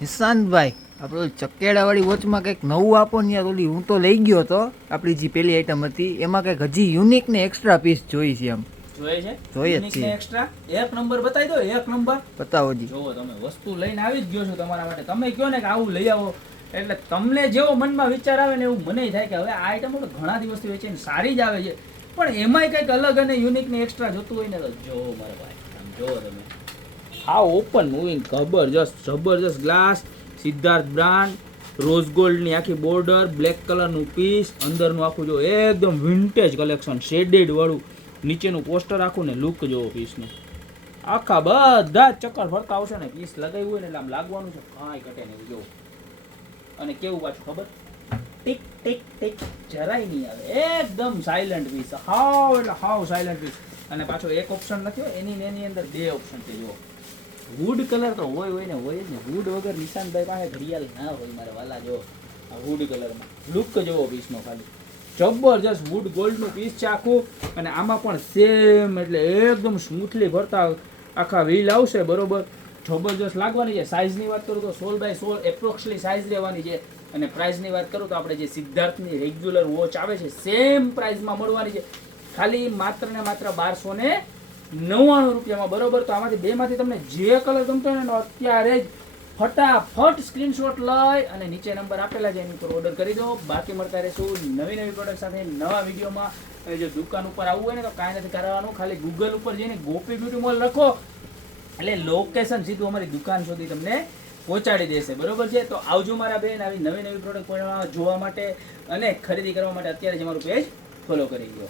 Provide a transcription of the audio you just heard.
નિશાંતભાઈ, આપણે ચકેડાવાળી વોચમાં કંઈક નવું આપો ને યાર. ઓલી હું તો લઈ ગયો તો, આપણી જે પેલી આઈટમ હતી એમાં કંઈક હજી યુનિક ને એક્સ્ટ્રા પીસ જોઈ છે એમ. જોઈએ છે જોઈએ જ છીએ. એક્સ્ટ્રા એક નંબર બતાવી દો, એક નંબર બતાવો જી. જોવો તમે વસ્તુ લઈને આવી જ ગયો છું તમારા માટે. તમે કહો ને કે આવું લઈ આવો એટલે તમને જેવો મનમાં વિચાર આવે ને એવું મને થાય કે હવે આ આઈટમ તો ઘણા દિવસથી વેચે ને સારી જ આવે છે, પણ એમાંય કંઈક અલગ અને યુનિક ને એક્સ્ટ્રા જોતું હોય ને તો જોવો મારા ભાઈ, આમ જોવો તમે. હા, ઓપન મૂવિંગ જબરજસ્ત glass, Siddharth brand, rose gold ની આખી બોર્ડર, બ્લેક કલર નું પીસ, અંદરનું આખું જો એકદમ વિન્ટેજ કલેક્શન, શેડેડ વાળું, નીચેનું પોસ્ટર આખું ને લુક જોવો પીસનું. આખા બધા જ ચક્કર ફરતા આવશે ને પીસ લગાવ્યું હોય ને એટલે આમ લાગવાનું છે કાંઈ ઘટે નહીં. જો અને કેવું પાછું ખબર, ટીક ટીક ટીક જરાય નહીં આવે, એકદમ સાયલન્ટ પીસ, હાવ એટલે હાવ સાયલન્ટ પીસ. અને પાછો એક ઓપ્શન નથી હોય એની અંદર બે ઓપ્શન છે. જો વુડ કલર તો હોય ને હોય જ ને, વુડ વગર નિશાંતભાઈ પાસે ઘડિયાળ ના હોય મારે વાલા. જો આ વુડ કલરમાં લુક જોવો પીસનો, ખાલી જબરજસ્ત વુડ ગોલ્ડનું પીસ છે આખું. અને આમાં પણ સેમ એટલે એકદમ સ્મૂથલી ભરતા આખા વ્હીલ આવશે બરોબર, જબરજસ્ત લાગવાની છે. સાઇઝની વાત કરું તો 16x16 એપ્રોક્સલી સાઇઝ રહેવાની છે. અને પ્રાઇસની વાત કરું તો આપણે જે સિદ્ધાર્થની રેગ્યુલર વોચ આવે છે સેમ પ્રાઇસમાં મળવાની છે, ખાલી માત્ર ને માત્ર 1299 રૂપિયામાં બરોબર. તો આમાંથી બેમાંથી તમને જે કલર ગમતો હોય ને અત્યારે જ ફટાફટ સ્ક્રીનશોટ લઈ અને નીચે નંબર આપેલા છે એની પર ઓર્ડર કરી દો. બાકી મળતા રહેશું નવી પ્રોડક્ટ સાથે નવા વિડીયોમાં. જો દુકાન ઉપર આવવું હોય ને તો કાંઈ નથી કરવાનું, ખાલી ગૂગલ ઉપર જઈને ગોપી બ્યુટી મોલ લખો એટલે લોકેશન સીધું અમારી દુકાન સુધી તમને પહોંચાડી દેશે બરોબર છે. તો આવજો મારા બેન આવી નવી પ્રોડક્ટ જોવા માટે અને ખરીદી કરવા માટે અત્યારે જ અમારું પેજ ફોલો કરી દો.